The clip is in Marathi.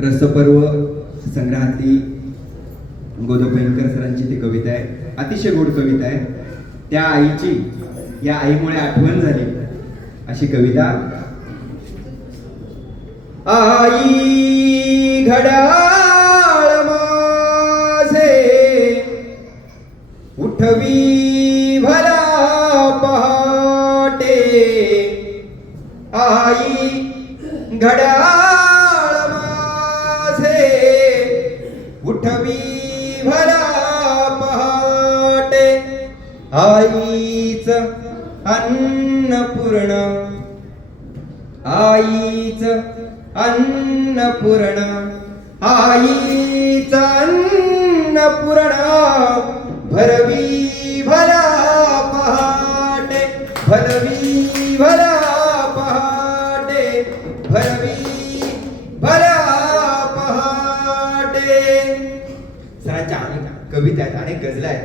रसपर्व संग्रहातली गोदोपेनकर सरांची ती कविता आहे. अतिशय गोड कविता आहे. त्या आईची या आईमुळे आठवण झाली अशी कविता. आई घड्याळ माझे उठवी भला पहाटे. आई घड्याळ माझे उठवी भला पहाटे. आईच अन्नपूर्ण, आईच अन्नपूर्ण, आईच अन्नपूर्ण भरवी भला पहाटे. भरवी भला पहाटे, भरवी भला पहाटे. सरांच्या अनेक कविता आहेत, अनेक गजला आहेत.